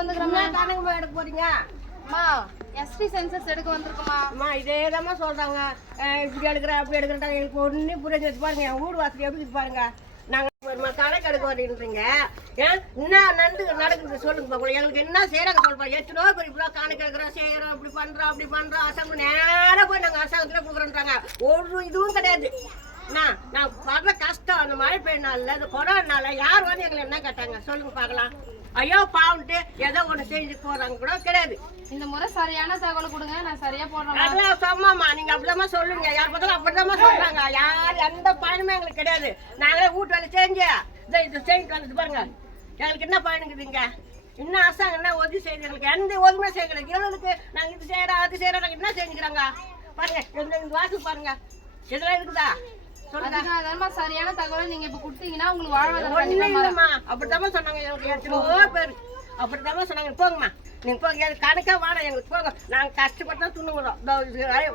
வந்துக்கிறோம்மா. கணக்கு எடுக்க போறீங்க? அம்மா எஸ்டி சென்சஸ் எடுக்க வந்திருக்குமா? அம்மா இதேதாம்மா சொல்றாங்க. இப்படி எடுக்கிறேன் அப்படி எடுக்கிறேன் எனக்கு ஒன்றும் புரிஞ்சு பாருங்க. என் வீடு வாசல் எப்படி பாருங்க. நாங்கள் கணக்கு எடுக்க வரீங்க. ஏன் என்ன நடக்குது சொல்லுங்க பாக்கலாம். எங்களுக்கு என்ன செய்யறாங்க சொல்லுவாங்க. எத்தனோ பேர் இப்படிலாம் கணக்கு எடுக்கிறோம் செய்யறோம் இப்படி பண்றோம் அப்படி பண்றோம். அரசாங்கம் நேராக போய் நாங்கள் அரசாங்கத்தில் கொடுக்குறோன்றாங்க. ஒரு இதுவும் கிடையாது. நான் படுற கஷ்டம் அந்த மழை பெய்யனால இந்த கொரோனால யார் வந்து எங்களை என்ன கேட்டாங்க சொல்லுங்க பார்க்கலாம். ஐயோ பாவன்ட்டு ஏதோ ஒன்று செஞ்சு போறாங்க கூட கிடையாது. இந்த முறை சரியான தகவல் கொடுங்க, நான் சரியா போடுறேன். அதெல்லாம் சொம்மாம்மா நீங்க அப்படிதான் சொல்லுங்க. யார் பார்த்தாலும் அப்படிதான் சொல்றாங்க. யார் எந்த பயனுமே எங்களுக்கு கிடையாது. நாங்களே வீட்டு வேலை செஞ்சு இது செஞ்சுட்டு வந்துட்டு பாருங்க. எங்களுக்கு என்ன பயனுக்குதுங்க? இன்னும் அரசாங்கம் என்ன உதவி செய்யுது? எங்களுக்கு எந்த உதவியுமே செய்யல. எங்களுக்கு நாங்கள் இது செய்யறோம் அது செய்யறோம். நாங்கள் என்ன செஞ்சுக்கிறாங்க பாருங்க. இந்த வாசல் பாருங்க. இதெல்லாம் இருக்குதா சொல்லுங்க. சரியான தகவல் நீங்க இப்ப கொடுத்தீங்கன்னா உங்களுக்கு வாழ்வாதாரம் அப்படித்தான் சொன்னாங்க. எங்களுக்கு எத்தனையோ பேர் அப்படித்தான் சொன்னாங்க. போங்கம்மா நீங்க போங்க. கணக்கா வாடா எங்களுக்கு போங்க. நாங்க கஷ்டப்பட்டு தான் துண்ணுங்கிறோம்.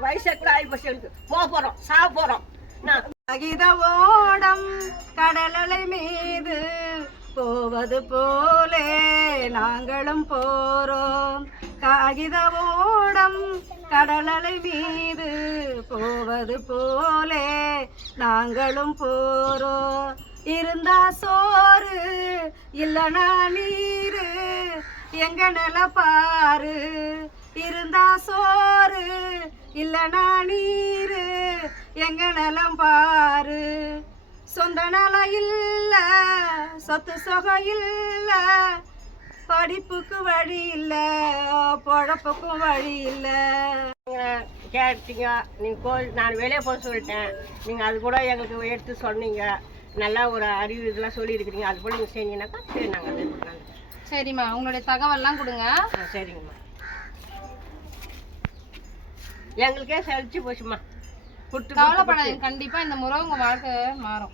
வயசா கூட ஆயிப்போச்சு. எங்களுக்கு போறோம் சாக போறோம். காகிதவோடம் கடலலை மீது போவது போலே நாங்களும் போறோம். காகிதவோடம் கடலலை மீது போவது போலே நாங்களும் போறோம். இருந்தா சோறு இல்லனா நீரு எங்க நில பாரு. இருந்தா சோறு இல்லனா நீரு எங்க நிலம் பாரு. சொந்த நிலம் இல்ல சொத்து சொகம் இல்ல படிப்புக்கு வழி இல்ல பொழப்புக்கும் வழி இல்ல. கேட்டீங்க நீங்க நான் வெளியே போக சொல்லிட்டேன். நீங்க அது கூட எங்களுக்கு எடுத்து சொன்னீங்க. நல்லா ஒரு அறிவு இதெல்லாம் சொல்லி இருக்கிறீங்க. அது போல நீங்க செஞ்சீங்கன்னாக்கா சரி நாங்கள் அது சரிம்மா உங்களுடைய தகவல்லாம் கொடுங்க. சரிங்கம்மா. எங்களுக்கே சலிச்சு போச்சுமா. கவலைப்படாதீங்க, கண்டிப்பா இந்த முறை உங்க வாழ்க்கை மாறும்.